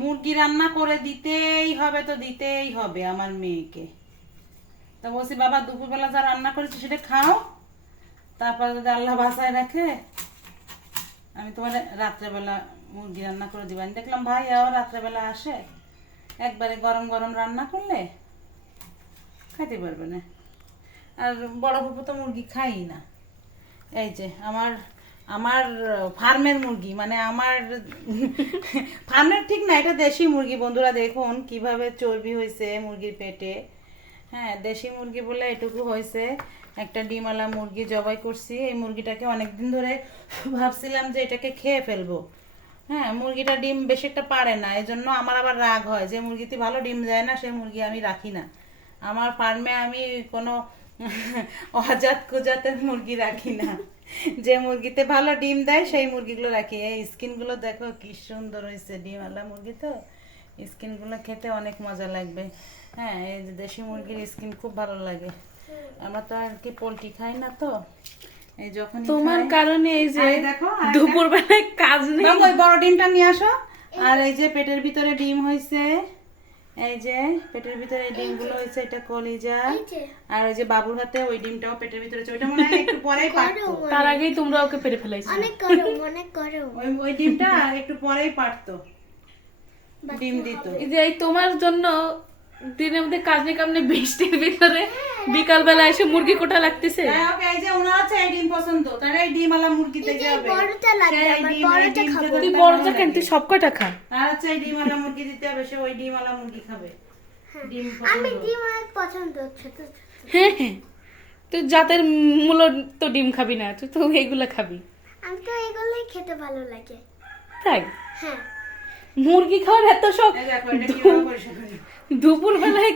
মুরগি রান্না করে দিতেই হবে তো, দিতেই হবে আমার মেয়েকে। তা বলছি, বাবা, দুপুরবেলা যা রান্না করেছি সেটা খাও। তারপর যদি আল্লাহ বাসায় রাখে, আমি তোমার রাত্রেবেলা মুরগি রান্না করে দিবানি দেখলাম, ভাই, আবার রাত্রেবেলা আসে। একবারে গরম গরম রান্না করলে খাইতে পারবে না। আর বড় ফুপু তো মুরগি খাই না। এই যে, আমার আমার ফার্মের মুরগি মানে আমার, ফার্মের ঠিক না, এটা দেশি মুরগি, বন্ধুরা দেখুন কীভাবে চর্বি হয়েছে মুরগির পেটে। হ্যাঁ দেশি মুরগি বলে এটুকু হয়েছে। একটা ডিমওয়ালা মুরগি জবাই করছি, এই মুরগিটাকে অনেকদিন ধরে ভাবছিলাম যে এটাকে খেয়ে ফেলব। হ্যাঁ মুরগিটা ডিম বেশি একটা পারে না এই জন্য আমার আবার রাগ হয় যে মুরগিতে ভালো ডিম দেয় না সেই মুরগি আমি রাখি না। আমার ফার্মে আমি কোনো অজাত কুজাতের মুরগি রাখি না। যে মুরগিতে ভালো ডিম দেয় সেই মুরগিগুলো রাখি। এই স্কিনগুলো দেখো কি সুন্দর হয়েছে ডিমওয়ালা মুরগি তো। স্কিনগুলো খেতে অনেক মজা লাগবে। হ্যাঁ এই যে দেশি মুরগির স্কিন খুব ভালো লাগে। আমরা তো আর কি পোলট্রি খাই না তো। এই যখন তোমার কারণে এই যে দেখো দুপুর বেলায় কাজ নেই। ওই বড় ডিমটা নিয়ে আসো। আর এই যে পেটের ভিতরে ডিম হয়েছে। এই যে পেটের ভিতরে এই ডিমগুলো হয়েছে এটা কলিজা। আর ওই যে বাবুর হাতে ওই ডিমটাও পেটের ভিতরে আছে ওইটা মনে হয় একটু পরেই পারতো। তার আগেই তোমরা ওকে পেরে ফেলাইছো। অনেক গরম অনেক গরম ওই ওই ডিমটা একটু পরেই পারতো। ডিম দিত। এই যে এই তোমার জন্য দিনের মধ্যে কাজ নেই কামনে বৃষ্টির ভিতরে বিকাল বেলা এসে মুরগি কোটা লাগতেছে। এই যে ওনার হচ্ছে এই ডিম পছন্দ তারা এই ডিম আলা মুরগি থেকে হবে। বড়টা লাগবে আমার ডিম- বড়টা খাব। তুই বড়টা কেন তুই সব কটা খা? আর হচ্ছে এই ডিম আলা মুরগি দিতে হবে সে ওই ডিম আলা মুরগি খাবে। ডিম আমি ডিম অনেক পছন্দ ছোট ছোট। হ্যাঁ হ্যাঁ। তুই জাতের মূল তো ডিম খাবি না তুই তো এইগুলা খাবি। আমি তো এগুলোই খেতে ভালো লাগে। তাই? হ্যাঁ। মুরগি খাওয়ার এত শখ? এই দেখো এটা কীভাবে পরিষ্কার করি। দুপুর বেলায়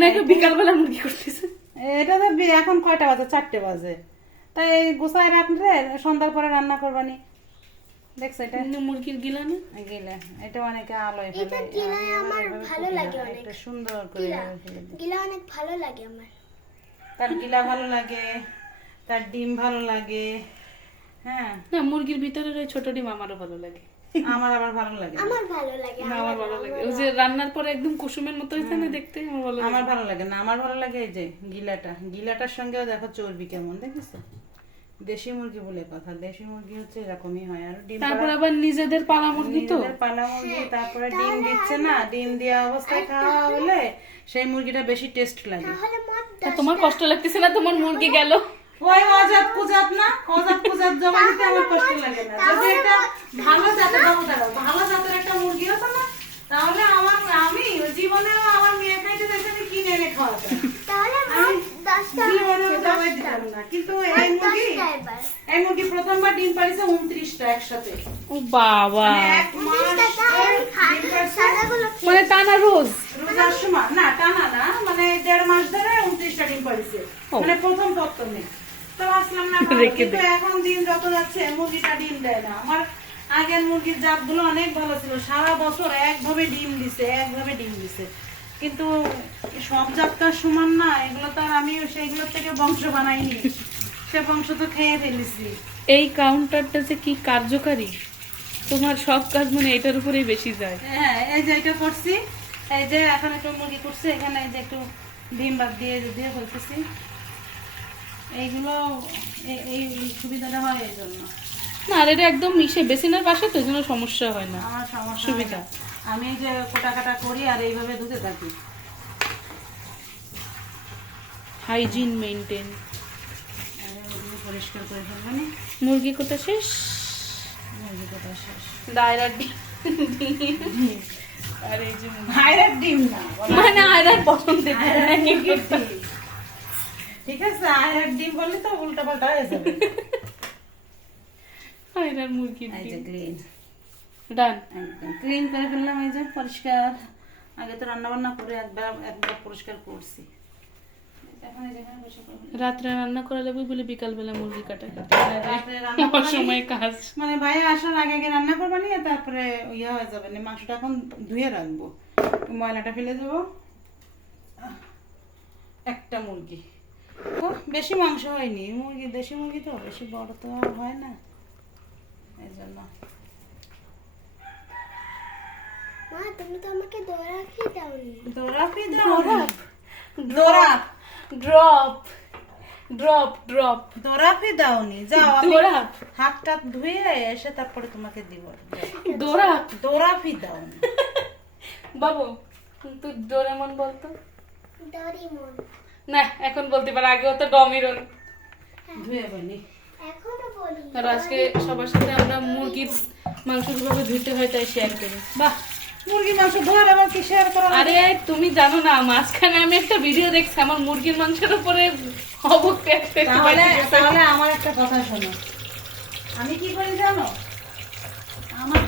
নাকি বিকাল বেলা মুরগি করতেছে? এটা তো এখন কয়টা বাজে? চারটে বাজে। তাই গোসাই রাখলে সন্ধ্যার পরে রান্না করবানি। দেখছ এটা? মুরগির গিলা না? গেলে। এটা অনেকে আলোয় এটা আমি আমার ভালো লাগে অনেক। এটা সুন্দর করে গিলা। গিলা অনেক ভালো লাগে আমার। তার গিলা ভালো লাগে তার ডিম ভালো লাগে হ্যাঁ। না মুরগির ভিতরে ওই ছোট ডিম আমারও ভালো লাগে। আমার আবার ভালো লাগে আমার ভালো লাগে না, আমার ভালো লাগে। ওই যে রান্নার পরে একদম কুসুমের মতো হয়েছে না দেখতে আমার ভালো আমার ভালো লাগে না আমার ভালো লাগে এই যে গিলাটা। গিলাটার সঙ্গেও দেখো চর্বি কেমন দেখেছ? দেশি মুরগি বলে কথা দেশি মুরগি হচ্ছে এরকমই হয়। আর ডিম তারপর আবার নিজেদের পালা মুরগি তো। পালা মুরগি তারপরে ডিম দিচ্ছে না ডিম দেওয়া অবস্থায় খাওয়া হলে সেই মুরগিটা বেশি টেস্ট লাগে। তোমার কষ্ট লাগতেছে না তোমার মুরগি গেল? ওই অজাত কুজাত না অজাত কুজাত জমা দিতে আমার কষ্ট লাগে না। যদি একটা ভালো জাতের বাবু দাঁড়াও ভালো জাতের একটা মুরগি হতো না তাহলে আমার আমি জীবনেও আমার মেয়ে খাইতে দেখে আমি কিনে এনে না। কিন্তু এই মুরগি এই মুরগি প্রথমবার ডিম পারিছে উনত্রিশটা একসাথে। বাবা। মানে। সাদাগুলো মানে রোজ? রোজার সময় না টানা না মানে দেড় মাস ধরে উনত্রিশটা ডিম পারিছে ও। মানে প্রথম প্রথমে তো ভাবছিলাম না কিন্তু এখন দিন যত যাচ্ছে মুরগিটা ডিম দেয় না। আমার আগের মুরগির জাতগুলো অনেক ভালো ছিল। সারা বছর একভাবে ডিম দিছে একভাবে ডিম দিছে। কিন্তু সব জাতটার সমান না এগুলো তো আর আমি সেইগুলো থেকে বংশ বানাইনি। সে বংশ তো খেয়ে ফেলেছি। এই কাউন্টারটা যে কি কার্যকারী? তোমার সব কাজ মানে এটার উপরেই বেশি যায়। হ্যাঁ এই যে এটা করছি এই যে এখন একটু মুরগি করছি এখানে এই যে একটু ডিম বাদ দিয়ে দিয়ে ফেলতেছি। এইগুলো এই সুবিধাটা হয় এই জন্য। না আর এটা একদম মিশে বেসিনের পাশে তো জন্য সমস্যা হয় না। আমার সমস্যা সুবিধা। আমি এই যে কোটা কাটা করি আর এইভাবে ধুতে থাকি। হাইজিন মেনটেন পরিষ্কার করে ফেলব মুরগি কোটা শেষ? মুরগি কোটা শেষ। দায়রার ডিম। আর এই যে। ডিম না মানে আয়রার পছন্দের ডিম। ঠিক আছে আয়রার ডিম বললে তো উল্টা পাল্টা হয়ে যাবে। আয়রার মুরগির এই যে ডিম। গ্রিন ডান একদম ক্লিন করে ফেললাম এই যে পরিষ্কার। আগে তো রান্না বান্না করে একবার একবার পরিষ্কার করছি। রাত্রে রান্না করা লাগবে বলে বিকাল বেলা মুরগি কাটা রাত্রে রান্না করবা নি? সময় কাজ। মানে ভাইয়া আসার আগে আগে রান্না করবা নিয়ে তারপরে ইয়ে হয়ে যাবে। না মাংসটা এখন ধুয়ে রাখব। ময়লাটা ফেলে দেবো। একটা মুরগি। বেশি মাংস হয়নি। মুরগি দেশি মুরগি তো বেশি বড় তো আর হয় না। এই জন্য। মা তুমি তো আমাকে দাওনি। দৌড়াপি ড্রপ দৌড়া ড্রপ ড্রপ দাওনি। যাও আমি দৌড়াপ হাত টাত ধুয়ে এসে তারপরে তোমাকে দিব। দৌড়াপ দৌড়াপি দাওনি। বাবু তুই ডোরেমন বলতো? ডরিমন। না এখন বলতে পারে আগেও তো ডমিরন ধুয়ে বলি এখনও বলি আজকে সবার সাথে আমরা মুরগির মাংস কীভাবে ধুতে হয় তাই শেয়ার করি। বাহ! মুরগি মাংস ধোয়ার আবার কি শেয়ার করা আরে তুমি জানো না মাঝখানে আমি একটা ভিডিও দেখছি আমার মুরগির মাংসের উপরে অবক্ত তাহলে তাহলে আমার একটা কথা শোনো। আমি কি করি জানো? আমার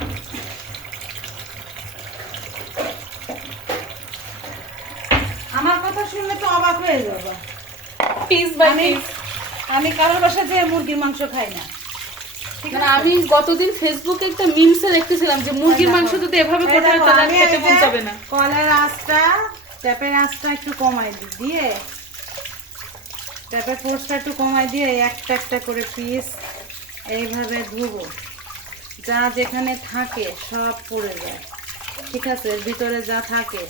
আমার কথা শুনলে তো অবাক হয়ে যাবা পিস বাই আমি পিস আমি কারোর বাসা যে মুরগির মাংস খাই না। মানে আমি গতদিন ফেসবুকে একটা মিমসে দেখতেছিলাম যে মুরগির মাংস যদি এভাবে কোটা তাহলে খেতে মন যাবে না। কলের আঁচটা ট্যাপের আঁচটা একটু কমাই দিয়ে ট্যাপের ফোর্সটা একটু কমাই দিয়ে একটা একটা করে পিস এইভাবে ধুবো। যা যেখানে থাকে সব পড়ে যায়। ঠিক আছে? ভিতরে যা থাকে।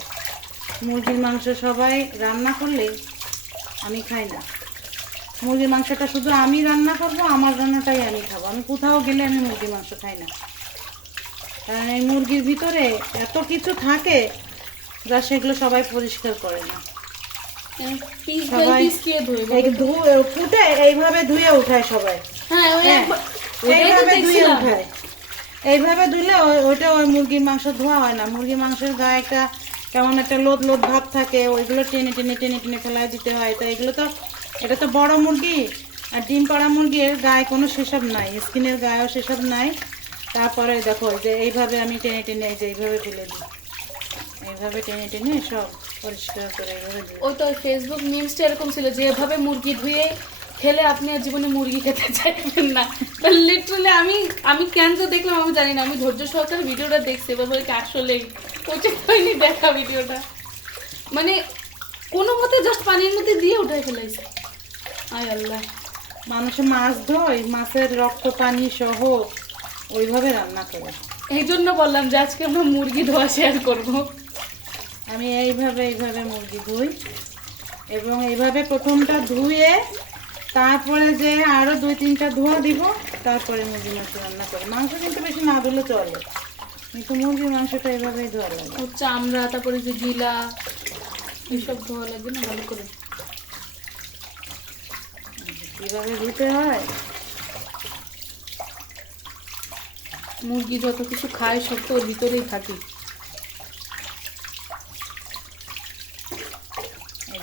মুরগির মাংস সবাই রান্না করলে আমি খাই না। মুরগির মাংসটা শুধু আমি রান্না করব আমার রান্নাটাই আমি খাব। আমি কোথাও গেলে আমি মুরগির মাংস খাই না। কারণ এই মুরগির ভিতরে এত কিছু থাকে যা সেগুলো সবাই পরিষ্কার করে না। সবাই- ধু- ফুটে এইভাবে ধুয়ে উঠায় সবাই। হ্যাঁ হ্যাঁ, ধুয়ে উঠায়। এইভাবে ধুলে ওইটা ওই মুরগির মাংস ধোয়া হয় না। মুরগির মাংসের গায়ে একটা কেমন একটা লোদ লোদ ভাব থাকে, ওইগুলো টেনে টেনে টেনে টেনে ফেলাই দিতে হয়। তো এগুলো তো, এটা তো বড় মুরগি, আর ডিম পাড়া মুরগির গায়ে কোনো সেসব নাই, স্কিনের গায়েও সেসব নাই। তারপরে দেখো যে এইভাবে আমি টেনে টেনে যে এইভাবে ফেলে দিই। এইভাবে টেনে টেনে সব পরিষ্কার করে এইভাবে ওই তো ফেসবুক নিউজটা এরকম ছিল যে এভাবে মুরগি ধুয়ে খেলে আপনি আর জীবনে মুরগি খেতে চাইবেন না। লিটারালি আমি আমি কেন তো দেখলাম আমি জানি না আমি ধৈর্য সহকারে ভিডিওটা দেখছি এবার বলে আসলে উচিত হয়নি দেখা ভিডিওটা। মানে কোনো মতে জাস্ট পানির মধ্যে দিয়ে উঠাই ফেলাইছে। আয় আল্লাহ। মানুষ মাছ ধোয় মাছের রক্ত পানি সহ ওইভাবে রান্না করে। এই জন্য বললাম যে আজকে আমরা মুরগি ধোয়া শেয়ার করব। আমি এইভাবে এইভাবে মুরগি ধুই এবং এইভাবে প্রথমটা ধুয়ে তারপরে যে আরও দুই তিনটা ধোয়া দিব তারপরে মুরগি মাংস রান্না করি মাংস কিন্তু বেশি না ধুলে চলে। কিন্তু মুরগির মাংসটা এইভাবেই ধোয়া লাগে। ওর চামড়া তারপরে যে গিলা এইসব ধোয়া লাগবে না ভালো করে। কীভাবে ধুতে হয়। মুরগি যত কিছু খায় সব তো ভিতরেই থাকে।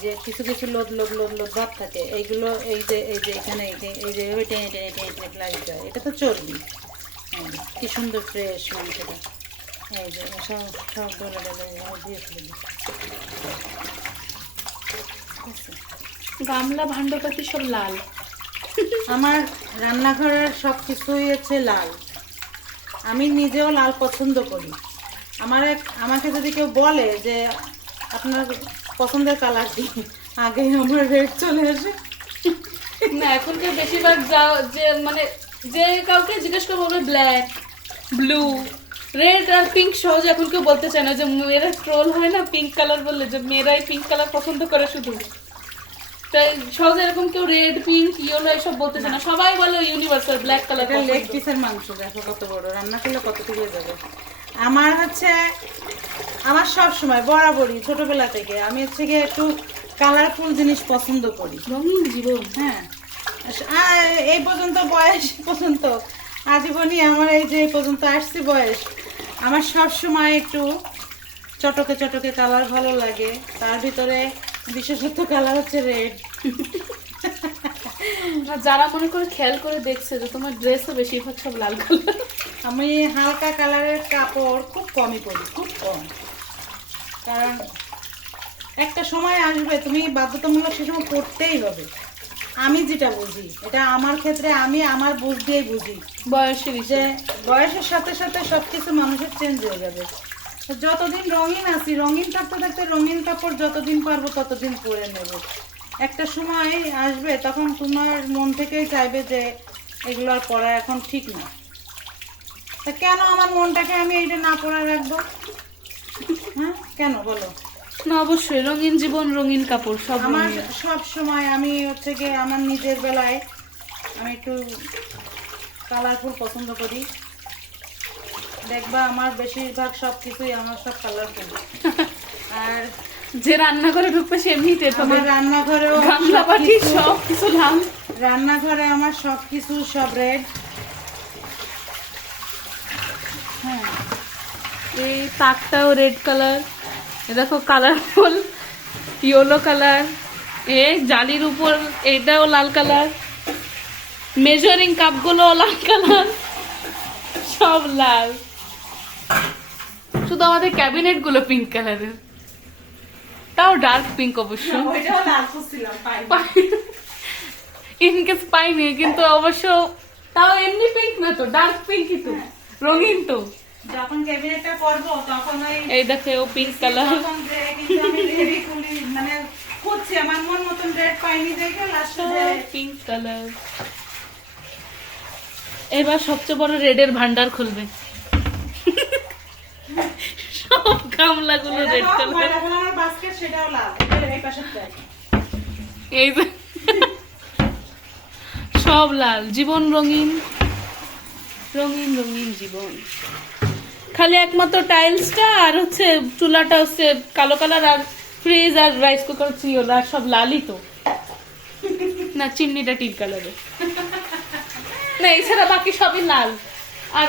যে কিছু কিছু লোদ লোদ লোদ লোদ ভাব থাকে। এইগুলো এই যে এই যে এখানে এই যে- এই যে এভাবে টেনে টেনে টেনে টেনে দিতে হয়। এটা তো চর্বি। এই যে, কি সুন্দর ফ্রেশ মাংসটা। এই যে সব সব ডলে ডলে দিয়ে ফেলে গামলা ভান্ডপাতি সব লাল। আমার রান্নাঘরের সব কিছুই হচ্ছে লাল। আমি নিজেও লাল পছন্দ করি। আমার এক- আমাকে যদি কেউ বলে যে আপনার পছন্দের কালার কি আগে আমার রেড চলে আসে। না এখনকার বেশিরভাগ যাও যে মানে যে কাউকে জিজ্ঞেস করব বলবে ব্ল্যাক ব্লু রেড আর পিঙ্ক সহজে এখন কেউ বলতে চায় না যে মেয়েরা ট্রোল হয় না পিঙ্ক কালার বললে যে মেয়েরাই পিঙ্ক কালার পছন্দ করে শুধু। তাই সহজে এরকম কেউ রেড পিঙ্ক ইয়েলো এসব বলতে চায় না। সবাই বলে ইউনিভার্সাল ব্ল্যাক কালার লেগ পিসের মাংস দেখো কত বড়। রান্না করলে কত থেকে যাবে। আমার হচ্ছে আমার সব সময় বরাবরই ছোটবেলা থেকে। আমি হচ্ছে গিয়ে একটু কালারফুল জিনিস পছন্দ করি। রঙিন জীবন হ্যাঁ। এই পর্যন্ত বয়স পর্যন্ত আজীবনই আমার এই যে পর্যন্ত আসছি বয়স আমার সব সময় একটু চটকে চটকে কালার ভালো লাগে। তার ভিতরে বিশেষত কালার হচ্ছে রেড যারা মনে করে খেয়াল করে দেখছে যে তোমার ড্রেসও বেশিরভাগ সব লাল কালার আমি হালকা কালারের কাপড় খুব কমই পরি খুব কম। কারণ একটা সময় আসবে তুমি বাধ্যতামূলক সে সময় পড়তেই হবে। আমি যেটা বুঝি এটা আমার ক্ষেত্রে আমি আমার বুঝ দিয়েই বুঝি। বয়সের যে বয়সের সাথে সাথে সব কিছু মানুষের চেঞ্জ হয়ে যাবে। যতদিন রঙিন আছি রঙিন থাকতে থাকতে রঙিন কাপড় যতদিন পারব ততদিন পরে নেব। একটা সময় আসবে তখন তোমার মন থেকেই চাইবে যে এগুলো আর পরা এখন ঠিক না। তা কেন আমার মনটাকে আমি এইটা না পরা রাখব? হ্যাঁ? কেন? বলো। না অবশ্যই রঙিন জীবন রঙিন কাপড় সব আমার সব সময় আমি হচ্ছে গিয়ে আমার নিজের বেলায় আমি একটু কালারফুল পছন্দ করি। দেখবা আমার বেশিরভাগ সব কিছুই আমার সব কালারফুল আর যে রান্না করে ঢুকবে সে এমনি টের পাবে। আমার রান্নাঘরেও গামলা পাটি সব কিছু লাল। রান্নাঘরে আমার সব কিছু সব রেড এই তাকটাও রেড কালার এ দেখো কালারফুল ইয়েলো কালার এ জালির উপর এটাও লাল কালার মেজারিং কাপগুলো লাল কালার সব লাল। শুধু আমাদের ক্যাবিনেটগুলো পিঙ্ক কালারের তাও ডার্ক পিঙ্ক অবশ্য। লাল ইনকেস পাইনি কিন্তু অবশ্য তাও এমনি পিঙ্ক না তো ডার্ক পিঙ্কই তো রঙিন তো। যখন ক্যাবিনেটটা করব তখন ওই এই দেখো ও পিঙ্ক কালার তখন কিন্তু আমি রেডি মানে খুঁজছি আমার মন মতন রেড পাইনি দেখে লাস্টে পিঙ্ক কালার এবার সবচেয়ে বড় রেডের ভান্ডার খুলবে। সব গামলাগুলো রেড কালার আমার বাস্কেট সেটাও লাল। এই পাশেরটাই এই সব লাল। জীবন রঙিন রঙিন রঙিন জীবন। খালি একমাত্র টাইলসটা আর হচ্ছে চুলাটা হচ্ছে কালো কালার আর ফ্রিজ আর রাইস কুকার ছিল আর সব লালই তো। না চিমনিটা টিল কালারের। না এছাড়া বাকি সবই লাল। আর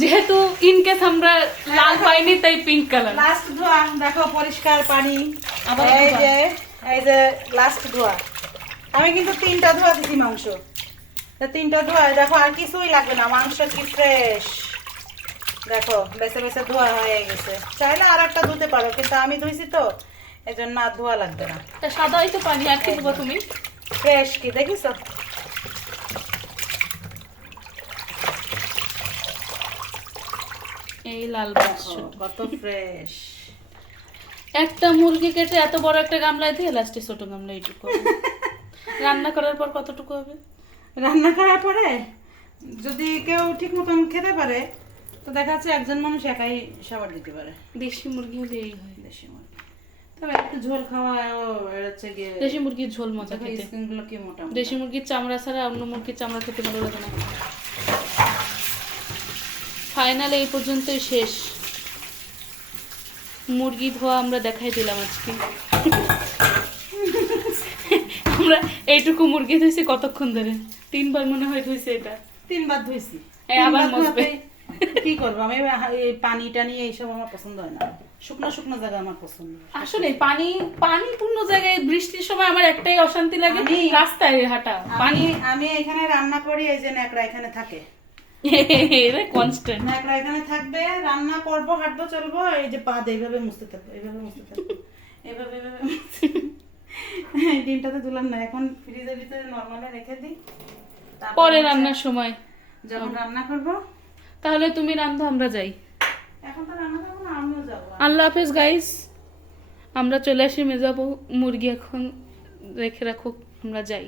যেহেতু ইনকেস আমরা লাল পাইনি তাই পিঙ্ক কালার লাস্ট ধোয়া দেখো পরিষ্কার পানি। আবার এই যে এই যে লাস্ট ধোয়া আমি কিন্তু তিনটা ধোয়া দিছি মাংস। তা তিনটা ধোয়া দেখো আর কিছুই লাগবে না মাংস কি ফ্রেশ দেখো বেছে বেছে ধোয়া হয়ে গেছে। চাইলে আর একটা ধুতে পারো কিন্তু আমি ধুইছি তো এই জন্য আর ধোয়া লাগবে না। তা সাদাই তো পানি আর কি দেবো তুমি? ফ্রেশ কি দেখিস? এই লাল কত ফ্রেশ। একটা মুরগি কেটে এত বড় একটা গামলায় দিয়ে লাস্টে ছোট গামলা এইটুকু রান্না করার পর কতটুকু হবে? রান্না করার পরে যদি কেউ ঠিক মতন খেতে পারে তো দেখা যাচ্ছে একজন মানুষ একাই সাবার দিতে পারে। দেশি মুরগি হলে এই হয়। দেশি মুরগি। তবে একটু ঝোল খাওয়া হচ্ছে গিয়ে দেশি মুরগির ঝোল মজা খেতে। স্কিনগুলো কি মোটা। দেশি মুরগির চামড়া ছাড়া অন্য মুরগির চামড়া খেতে ভালো লাগে না। ফাইনাল এই পর্যন্তই শেষ। মুরগি ধোয়া আমরা দেখাই দিলাম আজকে। আমরা এইটুকু মুরগি ধুইছি কতক্ষণ ধরে? তিনবার মনে হয় ধুইছে এটা। তিনবার ধুইছি। আবার। ধোয়াতে কি করব? আমি এই পানি টানি এইসব আমার পছন্দ হয় না। শুকনো শুকনো জায়গা আমার পছন্দ। আসলে পানি পানি পূর্ণ জায়গায় বৃষ্টির সময় আমার একটাই অশান্তি লাগে রাস্তায় হাঁটা পানি। আমি এখানে রান্না করি এই যে ন্যাকড়া এখানে থাকে। এটা কনস্ট্যান্ট ন্যাকড়া এখানে থাকবে রান্না করব হাঁটবো চলবো এই যে পা এইভাবে মুছতে থাকব এইভাবে মুছতে থাকব এইভাবে এইভাবে ডিমটাতে তুলাম না এখন ফ্রিজের ভিতরে নর্মালে রেখে দিই। পরে রান্নার সময়। যখন রান্না করব তাহলে তুমি রান্ধো আমরা যাই। আল্লাহ হাফেজ গাইস আমরা চলে আসি মেজাবো মুরগি এখন রেখে রাখো আমরা যাই।